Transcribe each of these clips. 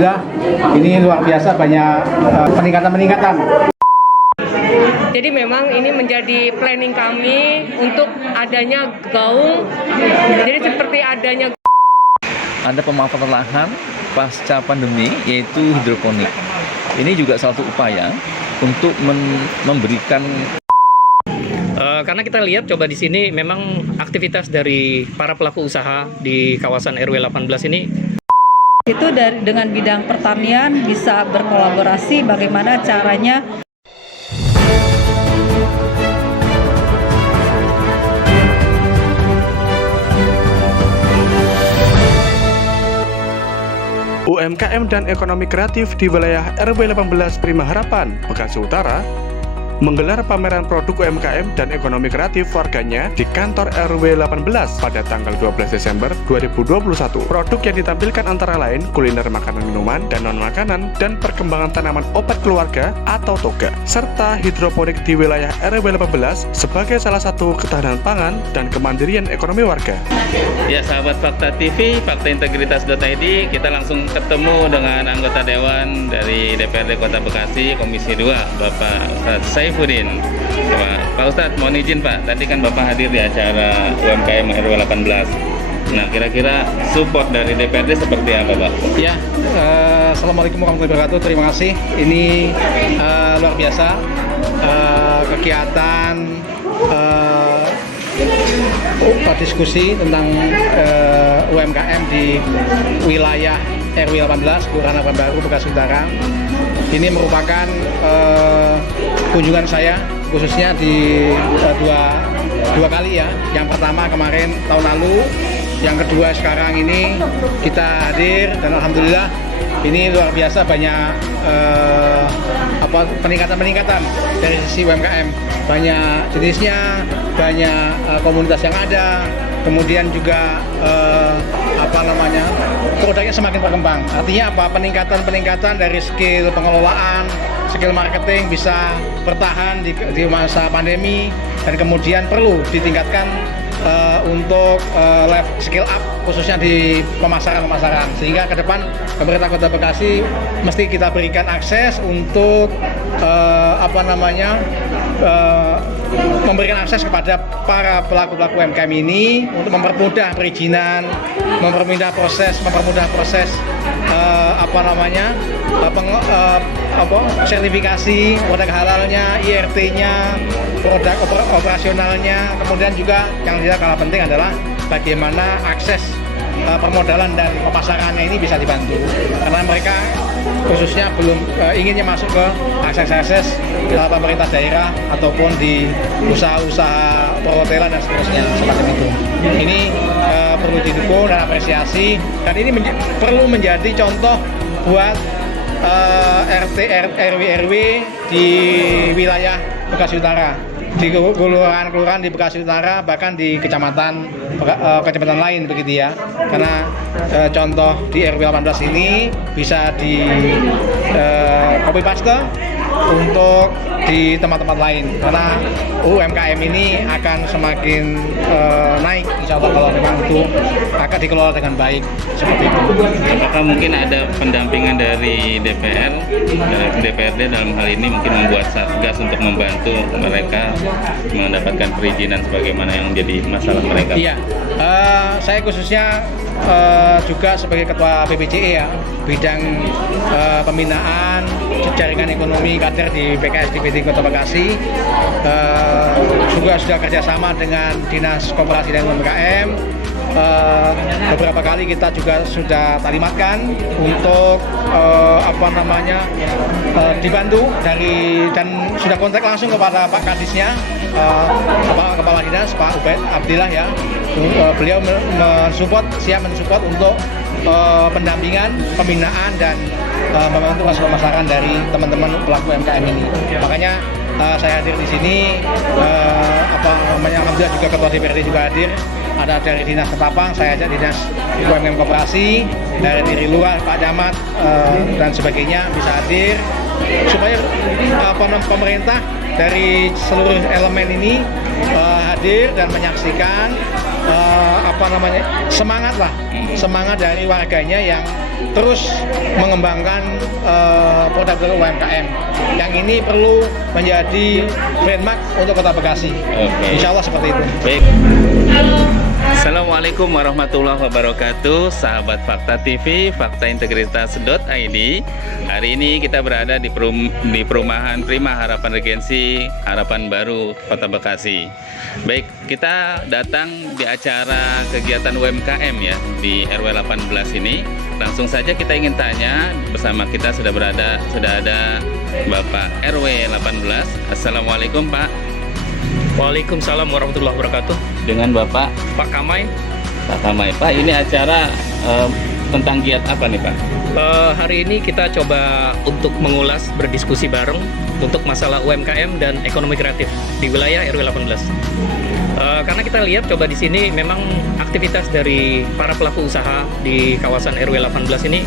alhamdulillah ini luar biasa banyak peningkatan. Jadi memang ini menjadi planning kami untuk adanya gaung. Jadi seperti adanya ada pemanfaatan lahan pasca pandemi yaitu hidroponik. Ini juga salah satu upaya untuk memberikan karena kita lihat coba di sini memang aktivitas dari para pelaku usaha di kawasan RW 18 ini itu dengan bidang pertanian bisa berkolaborasi bagaimana caranya. UMKM dan ekonomi kreatif di wilayah RW 18 Prima Harapan, Bekasi Utara menggelar pameran produk UMKM dan ekonomi kreatif warganya di kantor RW 18 pada tanggal 12 Desember 2021. Produk yang ditampilkan antara lain kuliner makanan minuman dan non-makanan dan perkembangan tanaman obat keluarga atau toga, serta hidroponik di wilayah RW 18 sebagai salah satu ketahanan pangan dan kemandirian ekonomi warga. Ya sahabat Fakta TV, faktaintegritas.id, kita langsung ketemu dengan anggota Dewan dari DPRD Kota Bekasi, Komisi 2, Bapak Ustadz Saifuddin. Pak Ustadz, mohon izin Pak, tadi kan Bapak hadir di acara UMKM RW 18. Nah, kira-kira support dari DPRD seperti apa Pak? Ya, assalamualaikum warahmatullahi wabarakatuh. Terima kasih. Ini luar biasa kegiatan diskusi tentang UMKM di wilayah RW 18 Kelurahan Harapan Baru, Bekasi Utara. Ini merupakan kunjungan saya khususnya di dua kali ya. Yang pertama kemarin tahun lalu, yang kedua sekarang ini kita hadir dan alhamdulillah ini luar biasa banyak peningkatan dari sisi UMKM. Banyak jenisnya, banyak komunitas yang ada, kemudian juga produknya semakin berkembang. Artinya apa? Peningkatan dari skill pengelolaan, skill marketing bisa bertahan di masa pandemi, dan kemudian perlu ditingkatkan untuk skill up khususnya di pemasaran, sehingga ke depan pemerintah Kota Bekasi mesti kita berikan akses untuk memberikan akses kepada para pelaku UMKM ini untuk mempermudah perizinan, mempermudah proses sertifikasi produk halalnya, IRT-nya, produk operasionalnya, kemudian juga yang tidak kalah penting adalah bagaimana akses permodalan dan pemasarannya ini bisa dibantu, karena mereka khususnya belum inginnya masuk ke akses pemerintah daerah ataupun di usaha-usaha perhotelan dan seterusnya semacam itu. Ini perlu didukung dan apresiasi, dan ini perlu menjadi contoh buat RT, RW di wilayah Bekasi Utara, di kelurahan di Bekasi Utara, bahkan di kecamatan lain begitu ya. Karena contoh di RW 18 ini bisa di copy paste untuk di tempat-tempat lain, karena UMKM ini akan semakin naik insya Allah kalau memang itu akan dikelola dengan baik seperti itu. Apakah mungkin ada pendampingan dari DPR dan DPRD dalam hal ini, mungkin membuat satgas untuk membantu mereka mendapatkan perizinan sebagaimana yang menjadi masalah mereka? Iya, saya khususnya juga sebagai ketua BPJE ya, bidang pembinaan jaringan ekonomi kader di PKSDPD Kota Bekasi, juga sudah kerjasama dengan Dinas Koperasi dan UMKM. Beberapa kali kita juga sudah talimatkan untuk dibantu dan sudah kontak langsung kepada Pak Kadisnya, Kepala Dinas Pak Ubaid Abdillah ya. Beliau siap mensupport untuk pendampingan, pembinaan dan membantu masuk pemasaran dari teman-teman pelaku UMKM ini. Makanya saya hadir di sini, alhamdulillah juga Ketua DPRD juga hadir. Ada dari Dinas Ketapang, saya ajak Dinas UMKM Koperasi, dari Lurah, Pak Camat dan sebagainya bisa hadir, supaya pemerintah dari seluruh elemen ini hadir dan menyaksikan semangat dari warganya yang terus mengembangkan produk UMKM yang ini perlu menjadi landmark untuk Kota Bekasi. Insya Allah seperti itu. Baik. Assalamualaikum warahmatullahi wabarakatuh, sahabat Fakta TV, faktaintegritas.id. Hari ini kita berada di perumahan Prima Harapan Regensi, Harapan Baru, Kota Bekasi. Baik, kita datang di acara kegiatan UMKM ya di RW 18 ini. Langsung saja kita ingin tanya, bersama kita sudah ada Bapak RW 18. Assalamualaikum Pak. Waalaikumsalam warahmatullahi wabarakatuh. Dengan Bapak Pak Kamai. Pak Kamai. Pak, ini acara tentang giat apa nih Pak? Hari ini kita coba untuk mengulas, berdiskusi bareng untuk masalah UMKM dan ekonomi kreatif di wilayah RW 18. Karena kita lihat coba di sini memang aktivitas dari para pelaku usaha di kawasan RW 18 ini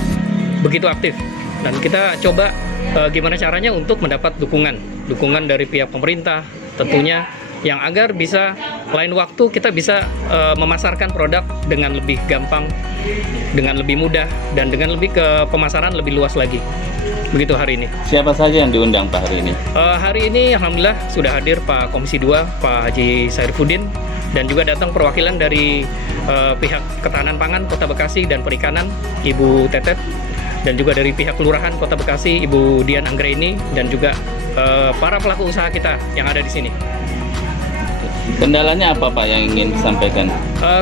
begitu aktif, dan kita coba gimana caranya untuk mendapat dukungan dari pihak pemerintah tentunya, yang agar bisa lain waktu kita bisa memasarkan produk dengan lebih gampang, dengan lebih mudah, dan dengan lebih ke pemasaran lebih luas lagi. Begitu hari ini. Siapa saja yang diundang Pak hari ini? Hari ini alhamdulillah sudah hadir Pak Komisi 2, Pak Haji Saifuddin, dan juga datang perwakilan dari pihak Ketahanan Pangan Kota Bekasi dan Perikanan, Ibu Tetet, dan juga dari pihak Kelurahan Kota Bekasi, Ibu Dian Anggraini, dan juga para pelaku usaha kita yang ada di sini. Kendalanya apa Pak yang ingin disampaikan?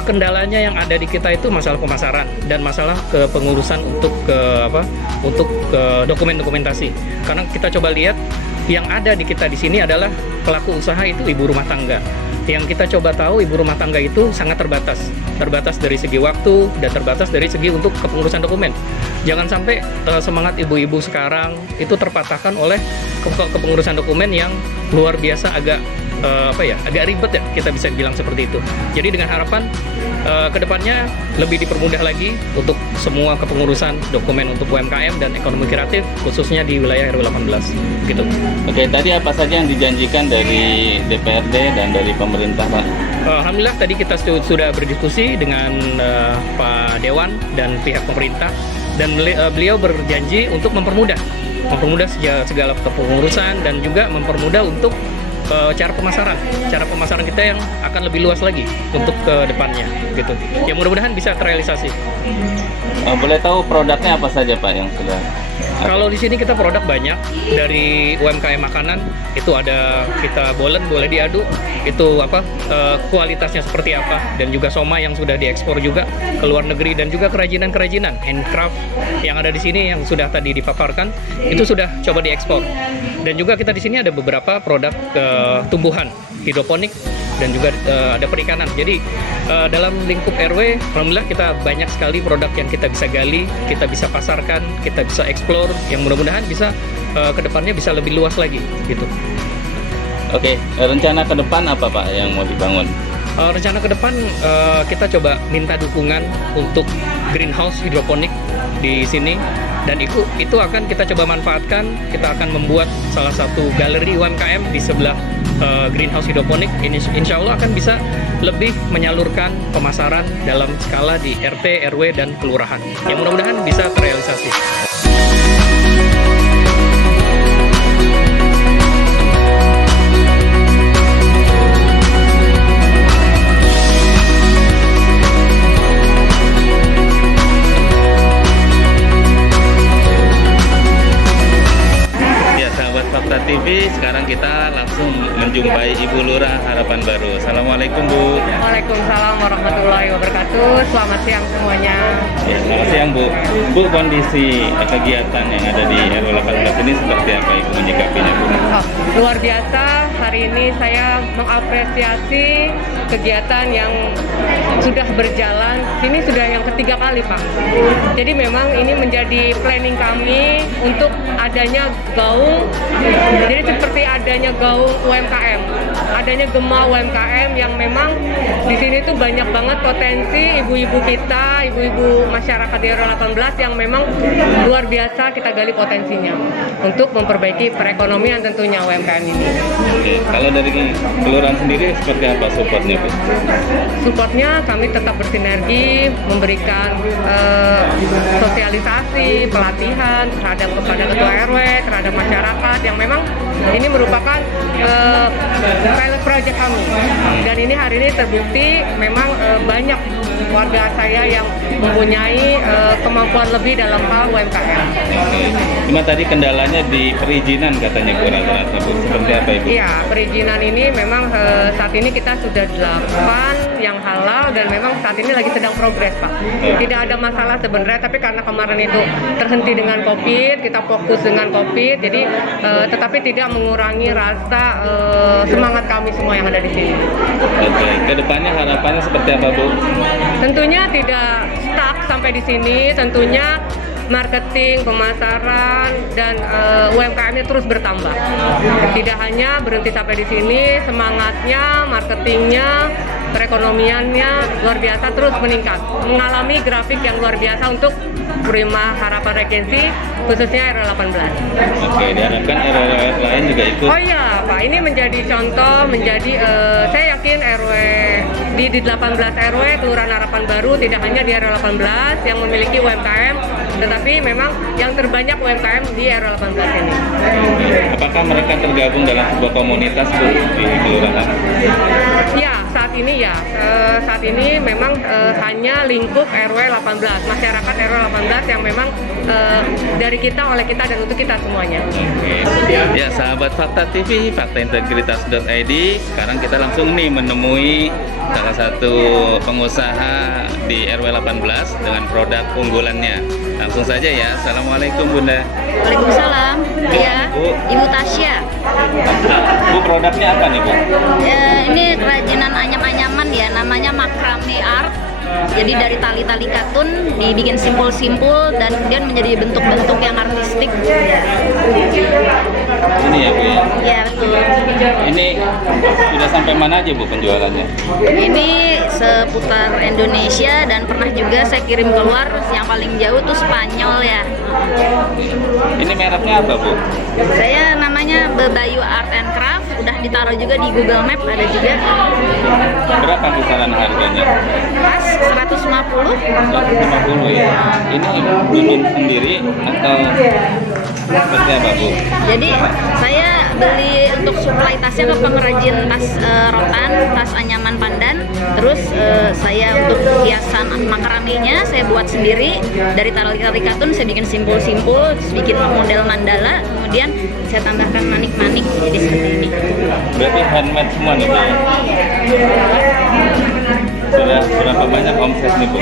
Kendalanya yang ada di kita itu masalah pemasaran dan masalah kepengurusan untuk dokumentasi. Karena kita coba lihat yang ada di kita di sini adalah pelaku usaha itu ibu rumah tangga. Yang kita coba tahu, ibu rumah tangga itu sangat terbatas dari segi waktu dan terbatas dari segi untuk kepengurusan dokumen. Jangan sampai semangat ibu-ibu sekarang itu terpatahkan oleh kepengurusan dokumen yang luar biasa agak ribet ya, kita bisa bilang seperti itu. Jadi dengan harapan kedepannya lebih dipermudah lagi untuk semua kepengurusan dokumen untuk UMKM dan ekonomi kreatif, khususnya di wilayah RW 18 gitu. Oke, tadi apa saja yang dijanjikan dari DPRD dan dari pemerintah Pak? Alhamdulillah tadi kita sudah berdiskusi dengan Pak Dewan dan pihak pemerintah, dan beliau berjanji untuk mempermudah segala kepengurusan dan juga mempermudah untuk cara pemasaran kita yang akan lebih luas lagi untuk ke depannya gitu. Ya mudah-mudahan bisa terrealisasi. Boleh tahu produknya apa saja Pak yang sudah? Kalau di sini kita produk banyak, dari UMKM makanan itu ada kita bolen boleh diaduk, itu kualitasnya seperti apa, dan juga soma yang sudah diekspor juga ke luar negeri, dan juga kerajinan handcraft yang ada di sini yang sudah tadi dipaparkan itu sudah coba diekspor. Dan juga kita di sini ada beberapa produk tumbuhan hidroponik dan juga ada perikanan. Jadi dalam lingkup RW, alhamdulillah kita banyak sekali produk yang kita bisa gali, kita bisa pasarkan, kita bisa eksplor, yang mudah-mudahan bisa kedepannya bisa lebih luas lagi gitu. Oke, rencana ke depan apa Pak yang mau dibangun? Rencana ke depan kita coba minta dukungan untuk greenhouse hidroponik di sini, dan itu akan kita coba manfaatkan. Kita akan membuat salah satu galeri UMKM di sebelah greenhouse hidroponik. Insya Allah akan bisa lebih menyalurkan pemasaran dalam skala di RT, RW, dan kelurahan, yang mudah-mudahan bisa terrealisasi. Fakta TV, sekarang kita langsung menjumpai Ibu Lurah Harapan Baru. Assalamualaikum Bu. Waalaikumsalam warahmatullahi wabarakatuh. Selamat siang semuanya. Ya, selamat siang Bu. Bu, kondisi kegiatan yang ada di RW 18 ini seperti apa Ibu menyikapinya Bu? Luar biasa, hari ini saya mengapresiasi kegiatan yang sudah berjalan. Ini sudah yang ketiga kali Pak. Jadi memang ini menjadi planning kami untuk adanya gaung Jadi seperti adanya gaung UMKM, adanya Gema UMKM yang memang di sini tuh banyak banget potensi ibu-ibu kita, ibu-ibu masyarakat di RW 18 yang memang luar biasa kita gali potensinya untuk memperbaiki perekonomian tentunya UMKM ini. Oke, kalau dari kelurahan sendiri seperti apa supportnya, Bu? Supportnya kami tetap bersinergi, memberikan sosialisasi, pelatihan terhadap kepada ketua RW, terhadap masyarakat yang memang ini merupakan pilot project kami. Dan ini hari ini terbukti memang banyak warga saya yang mempunyai kemampuan lebih dalam hal UMKM. Cuma tadi kendalanya di perizinan katanya Bu rata-rata, Bu. Seperti apa Ibu? Iya, perizinan ini memang saat ini kita sudah 8 yang halal dan memang saat ini lagi sedang progres, Pak. Tidak ada masalah sebenarnya, tapi karena kemarin itu terhenti dengan COVID, kita fokus dengan COVID, jadi tetapi tidak mengurangi rasa semangat kami semua yang ada di sini. Oke, kedepannya harapannya seperti apa, Bu? Tentunya tidak stuck sampai di sini, tentunya marketing, pemasaran, dan UMKM-nya terus bertambah. Tidak hanya berhenti sampai di sini, semangatnya, marketingnya, perekonomiannya luar biasa terus meningkat. Mengalami grafik yang luar biasa untuk Prima Harapan Regency, khususnya RW 18. Oke, diharapkan RW lain juga ikut. Oh iya Pak, ini menjadi contoh, menjadi saya yakin RW di 18 RW Kelurahan Harapan Baru tidak hanya di RW 18 yang memiliki UMKM, tetapi memang yang terbanyak UMKM di RW 18 ini. Apakah mereka tergabung dalam sebuah komunitas, Bu, di kelurahan? Ya, saat ini memang hanya lingkup RW 18, masyarakat RW 18 yang memang dari kita, oleh kita, dan untuk kita semuanya. Oke. Ya, sahabat Fakta TV, faktaintegritas.id, sekarang kita langsung nih menemui salah satu pengusaha di RW 18 dengan produk unggulannya. Langsung saja ya. Assalamualaikum Bunda. Waalaikumsalam. Iya, Bu. Ibu Tasya. Bu, produknya apa nih, Bu? Ini kerajinan anyam-anyaman ya, namanya makrame art. Jadi dari tali-tali katun dibikin simpul-simpul dan kemudian menjadi bentuk-bentuk yang artistik. Ini ya, Bu ya? Ya, betul. Ini sudah sampai mana aja, Bu, penjualannya? Ini seputar Indonesia dan pernah juga saya kirim keluar, yang paling jauh tuh Spanyol ya. Ini mereknya apa, Bu? Saya namanya Bebayu Art and Craft, udah ditaruh juga di Google Map, ada juga. Berapa kisaran harganya? Pas 150. 150 ya. Ini bikin sendiri atau seperti apa, Bu? Jadi saya beli untuk suplai tasnya ke pengrajin tas rotan, tas anyaman pandan. Terus saya untuk hiasan makramenya saya buat sendiri dari tali-tali katun, saya bikin simpul-simpul, terus bikin model mandala, kemudian saya tambahkan manik-manik jadi seperti ini. Berarti handmade semua nih, Bu ya? Sudah berapa banyak omset nih, Bu?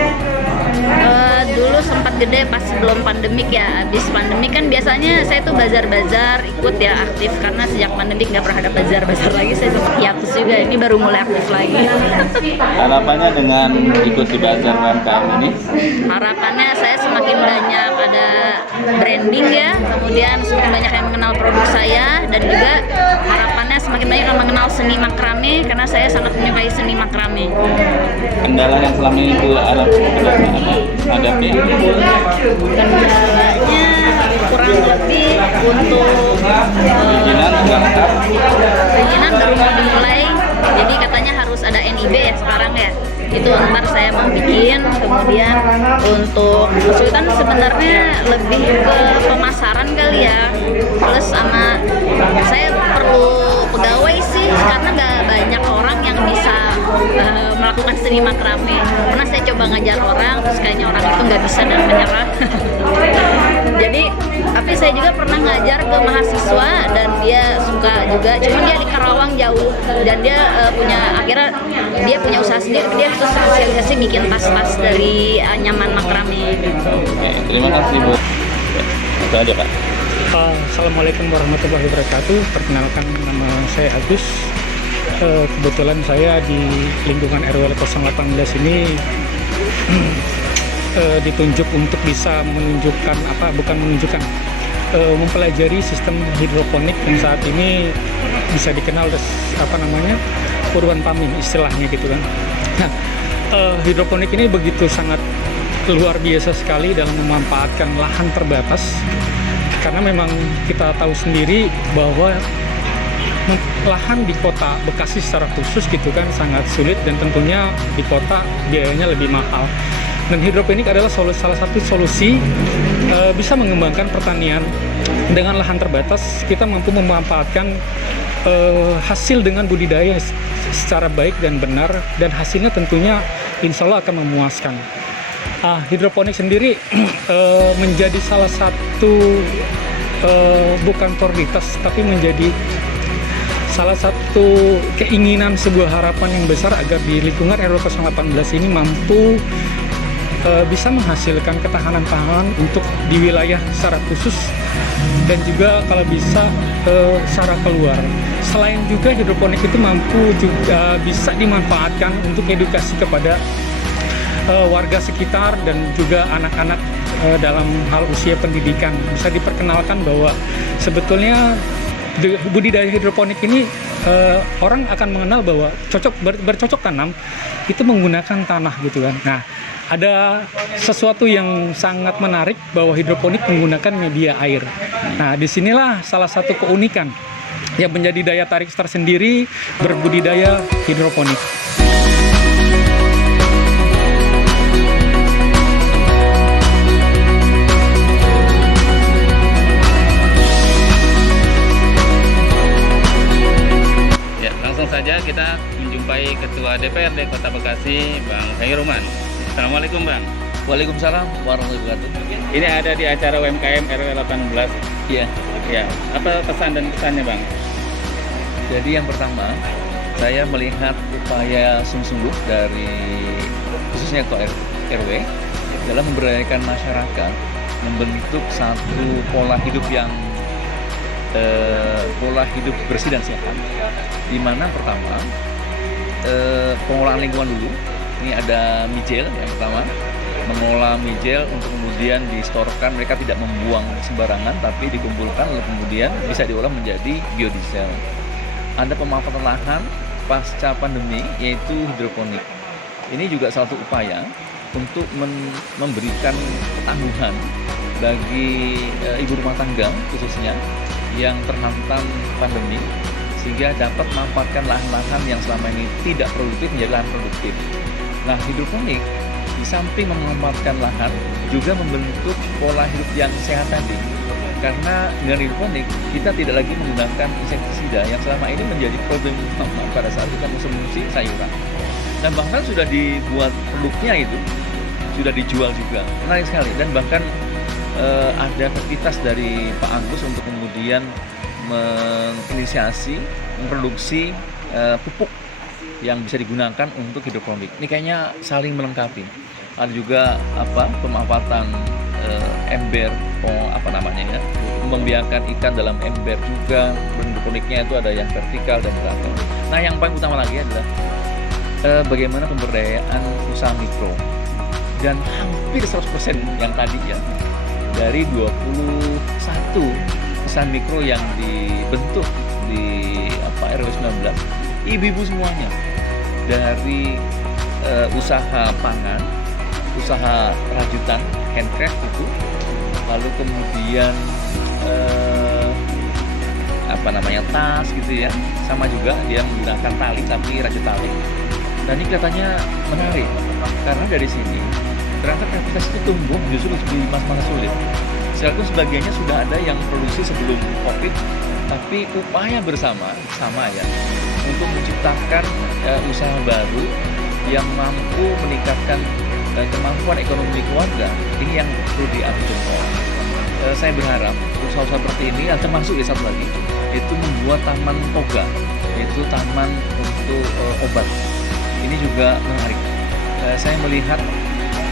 Dulu sempat gede pas sebelum pandemik ya. Habis pandemik kan biasanya saya tuh bazar-bazar ikut ya, aktif, karena sejak pandemik nggak pernah ada bazar-bazar lagi, saya sempat hiatus juga, ini baru mulai aktif lagi. Harapannya dengan ikuti bazar UMKM ini? Harapannya saya semakin banyak ada branding ya, kemudian semakin banyak yang mengenal produk saya, dan juga harapannya semakin banyak yang mengenal seni makrame, karena saya sangat menyukai seni makrame. Kendala yang selama ini Bu hadapi? Kendalanya kurang lebih untuk perizinan juga lengkap? perizinan baru mau dimulai, jadi katanya harus ada NIB ya sekarang ya. Itu ntar saya mau bikin. Kemudian untuk kesulitan sebenarnya lebih ke pemasaran kali ya, plus sama saya perlu pegawai sih, karena nggak banyak orang yang bisa melakukan seni makrame. Pernah saya coba ngajar orang, terus kayaknya orang itu nggak bisa dan menyerah. Jadi, tapi saya juga pernah ngajar ke mahasiswa dan dia suka juga, cuman dia di Karawang jauh, dan dia akhirnya dia punya usaha sendiri, dia terus spesialisasi bikin tas-tas dari anyaman makrame. Oke, terima kasih, Bu. Itu aja, Pak. Assalamualaikum warahmatullahi wabarakatuh. Perkenalkan, nama saya Agus. Kebetulan saya di lingkungan RW 018 ini ditunjuk untuk bisa menunjukkan mempelajari sistem hidroponik yang saat ini bisa dikenal urban farming istilahnya gitu kan. Nah, hidroponik ini begitu sangat luar biasa sekali dalam memanfaatkan lahan terbatas, karena memang kita tahu sendiri bahwa lahan di kota Bekasi secara khusus gitu kan sangat sulit, dan tentunya di kota biayanya lebih mahal. Dan hidroponik adalah salah satu solusi bisa mengembangkan pertanian dengan lahan terbatas. Kita mampu memanfaatkan hasil dengan budidaya secara baik dan benar, dan hasilnya tentunya insya Allah akan memuaskan. Hidroponik sendiri menjadi salah satu bukan prioritas, tapi menjadi salah satu keinginan, sebuah harapan yang besar agar di lingkungan RW 018 ini mampu bisa menghasilkan ketahanan pangan untuk di wilayah secara khusus, dan juga kalau bisa secara keluar. Selain juga hidroponik itu mampu juga bisa dimanfaatkan untuk edukasi kepada warga sekitar dan juga anak-anak dalam hal usia pendidikan. Bisa diperkenalkan bahwa sebetulnya budidaya hidroponik ini orang akan mengenal bahwa bercocok tanam itu menggunakan tanah gitu kan. Nah, ada sesuatu yang sangat menarik bahwa hidroponik menggunakan media air. Nah, disinilah salah satu keunikan yang menjadi daya tarik tersendiri berbudidaya hidroponik. Ya, langsung saja kita menjumpai Ketua DPRD Kota Bekasi, Bang Khairuman. Assalamualaikum Bang. Waalaikumsalam warahmatullahi wabarakatuh. Ini ada di acara UMKM RW 18. Iya. Ya, apa pesan dan kesannya Bang? Jadi yang pertama, saya melihat upaya sungguh-sungguh dari khususnya Ketua RW dalam memberdayakan masyarakat, membentuk satu pola hidup yang bersih dan sehat. Di mana pertama pengelolaan lingkungan dulu. Ini ada mijel yang pertama, mengolah mijel untuk kemudian distorkan. Mereka tidak membuang sembarangan, tapi dikumpulkan lalu kemudian bisa diolah menjadi biodiesel. Ada pemanfaatan lahan pasca pandemi, yaitu hidroponik. Ini juga salah satu upaya untuk memberikan ketangguhan bagi ibu rumah tangga khususnya yang terhantam pandemi, sehingga dapat memanfaatkan lahan-lahan yang selama ini tidak produktif menjadi lahan produktif. Nah, hidroponik di samping memanfaatkan lahan juga membentuk pola hidup yang sehat tadi. Karena dengan hidroponik kita tidak lagi menggunakan insektisida yang selama ini menjadi problem utama pada saat kita konsumsi sayuran. Dan bahkan sudah dibuat produknya itu, sudah dijual juga. Menarik sekali. Dan bahkan ada aktivitas dari Pak Agus untuk kemudian menginisiasi, memproduksi pupuk yang bisa digunakan untuk hidroponik. Ini kayaknya saling melengkapi. Ada juga pemanfaatan ember, membiarkan ikan dalam ember juga. Hidroponiknya itu ada yang vertikal dan belakang. Nah, yang paling utama lagi adalah bagaimana pemberdayaan usaha mikro. Dan hampir 100% yang tadi ya, dari 21 usaha mikro yang dibentuk di RW 19, ibu-ibu semuanya, dari usaha pangan, usaha rajutan, handcraft itu, lalu kemudian tas gitu ya, sama juga dia menggunakan tali tapi rajut tali. Dan ini kelihatannya menarik karena dari sini ternyata kreativitas itu tumbuh justru di masa-masa sulit. Sekalipun sebagiannya sudah ada yang produksi sebelum COVID, tapi upaya bersama ya untuk menciptakan usaha baru yang mampu meningkatkan kemampuan ekonomi keluarga, ini yang perlu diambil contoh. Saya berharap usaha-usaha seperti ini, termasuk satu lagi, itu membuat taman toga, yaitu taman untuk obat. Ini juga menarik. Saya melihat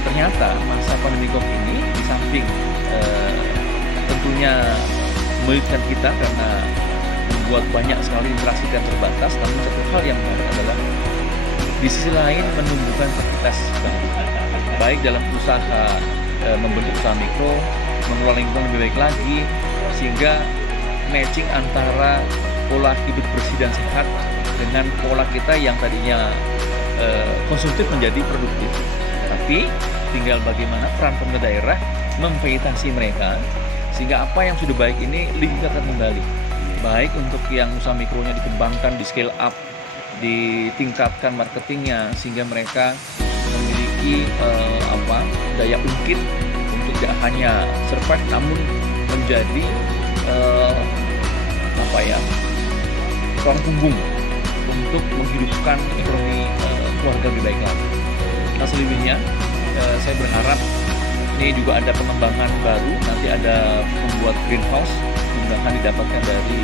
ternyata masa pandemi COVID ini di samping tentunya menyulitkan kita karena membuat banyak sekali interaksi dan terbatas, namun satu hal yang menarik adalah di sisi lain menumbuhkan aktivitas baik dalam usaha membentuk usaha mikro, mengelola lingkungan lebih baik lagi, sehingga matching antara pola hidup bersih dan sehat dengan pola kita yang tadinya konsumtif menjadi produktif. Tapi tinggal bagaimana peran pemerintah daerah memfasilitasi mereka sehingga apa yang sudah baik ini ditingkatkan kembali. Baik untuk yang usaha mikronya dikembangkan, di scale up, ditingkatkan marketingnya sehingga mereka memiliki daya ungkit untuk tidak hanya survive namun menjadi tulang punggung untuk menghidupkan ekonomi keluarga lebih baik lagi. Nah selebihnya saya berharap ini juga ada pengembangan baru, nanti ada membuat greenhouse mudah-mudahan didapatkan dari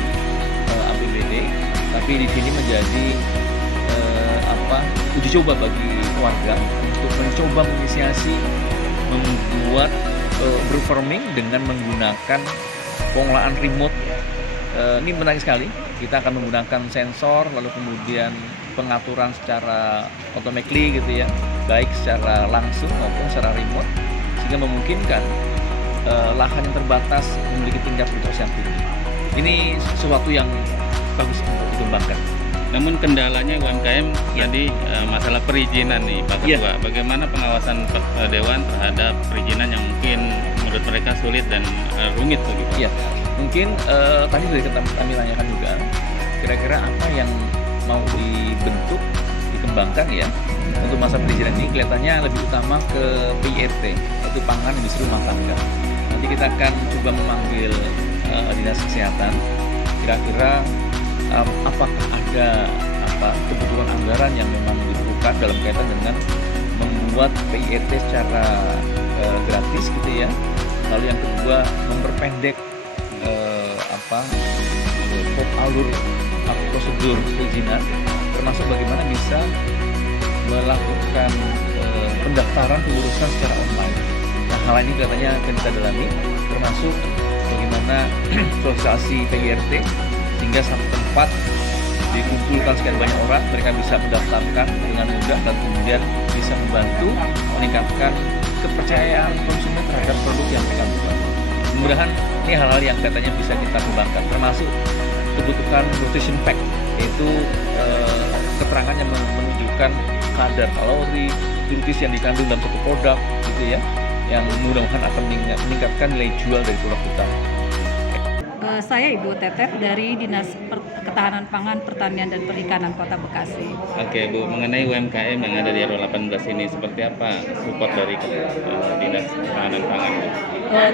APBD, tapi di sini menjadi uji coba bagi warga untuk mencoba menginisiasi membuat berfarming dengan menggunakan pengolahan remote. Ini menarik sekali. Kita akan menggunakan sensor, lalu kemudian pengaturan secara automatically gitu ya, baik secara langsung maupun secara remote, sehingga memungkinkan lahan yang terbatas memiliki tingkat produktivitas yang tinggi. Ini sesuatu yang bagus untuk dikembangkan. Namun kendalanya UMKM tadi masalah perizinan nih Pak Ketua. Bagaimana pengawasan Dewan terhadap perizinan yang mungkin menurut mereka sulit dan rumit begitu? Iya, mungkin tadi sudah kami tanyakan juga, kira-kira apa yang mau dibentuk, dikembangkan ya. Untuk masa perizinan ini kelihatannya lebih utama ke PIRT, yaitu pangan industri rumah tangga. Nanti kita akan coba memanggil dinas kesehatan, kira-kira apakah ada kebutuhan anggaran yang memang diperlukan dalam kaitan dengan membuat PIRT secara gratis gitu ya. Lalu yang kedua memperpendek alur prosedur perizinan, termasuk bagaimana bisa melakukan pendaftaran pengurusan secara online. Nah hal ini katanya akan kita dalami, termasuk bagaimana sosialisasi PIRT sehingga satu tempat dikumpulkan sekian banyak orang, mereka bisa mendaftarkan dengan mudah dan kemudian bisa membantu meningkatkan kepercayaan konsumen terhadap produk yang mereka buat. Mudah-mudahan ini hal-hal yang katanya bisa kita kembangkan, termasuk kebutuhan nutrition fact, yaitu keterangan yang menunjukkan kadar kalori, nutrisi yang dikandung dalam satu produk, gitu ya, yang mudah-mudahan akan meningkatkan nilai jual dari produk kita. Saya Ibu Teteh dari Dinas Ketahanan Pangan, Pertanian dan Perikanan Kota Bekasi. Oke Bu, mengenai UMKM yang ada di RW 18 ini seperti apa support dari Dinas Ketahanan Pangan?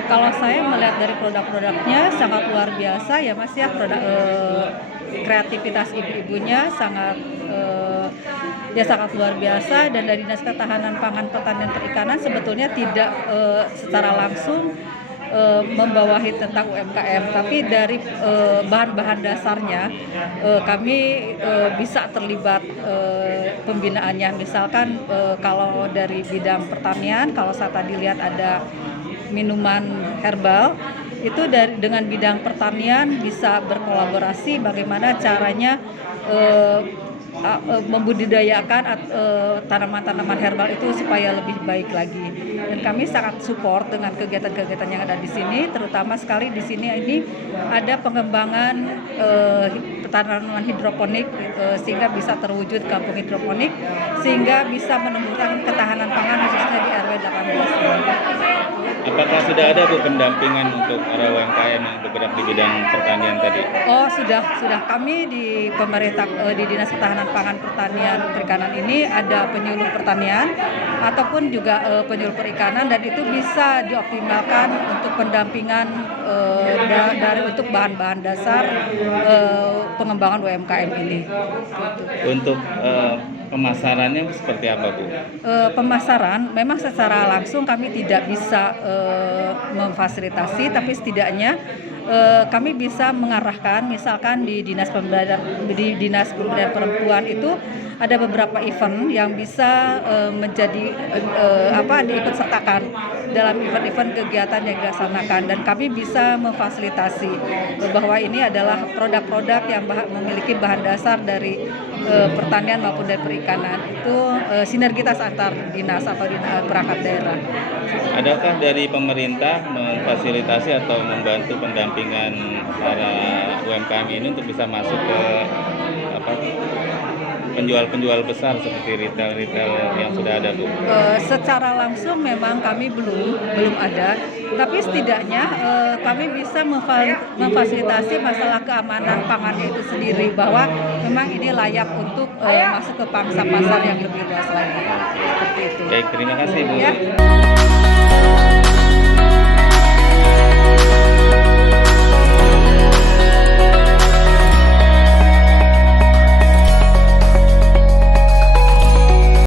Kalau saya melihat dari produk-produknya sangat luar biasa ya Mas ya, kreativitas ibu-ibunya sangat sangat luar biasa, dan dari Dinas Ketahanan Pangan, Pertanian dan Perikanan sebetulnya tidak secara langsung membawahi tentang UMKM, tapi dari bahan-bahan dasarnya kami bisa terlibat pembinaannya. Misalkan kalau dari bidang pertanian, kalau saya tadi lihat ada minuman herbal, itu dengan bidang pertanian bisa berkolaborasi bagaimana caranya membudidayakan tanaman-tanaman herbal itu supaya lebih baik lagi. Dan kami sangat support dengan kegiatan-kegiatan yang ada di sini, terutama sekali di sini ini ada pengembangan tanaman hidroponik sehingga bisa terwujud kampung hidroponik, sehingga bisa menumbuhkan ketahanan pangan khususnya di RW 18. Apakah sudah ada Bu pendampingan untuk para UMKM yang bergerak di bidang pertanian tadi? Oh sudah. Kami di pemerintah di Dinas Ketahanan Pangan, Pertanian, Perikanan ini ada penyuluh pertanian ataupun juga penyuluh perikanan, dan itu bisa dioptimalkan untuk pendampingan dari untuk bahan-bahan dasar pengembangan UMKM ini. Untuk pemasarannya seperti apa Bu? Pemasaran memang secara langsung kami tidak bisa memfasilitasi, tapi setidaknya kami bisa mengarahkan. Misalkan di Dinas Pemberdayaan Perempuan itu ada beberapa event yang bisa menjadi diikut sertakan dalam event-event kegiatan yang dilaksanakan, dan kami bisa memfasilitasi bahwa ini adalah produk-produk yang memiliki bahan dasar dari pertanian maupun dari perikanan. Itu sinergitas antar dinas atau perangkat daerah. Adakah dari pemerintah memfasilitasi atau membantu pendampingan pendampingan para UMKM ini untuk bisa masuk ke penjual-penjual besar seperti retail-retail yang sudah ada, Bu? Secara langsung memang kami belum ada, tapi setidaknya kami bisa memfasilitasi masalah keamanan pangan itu sendiri, bahwa memang ini layak untuk masuk ke pangsa pasar yang lebih luas lagi. Seperti itu. Baik, terima kasih, Bu. Ya.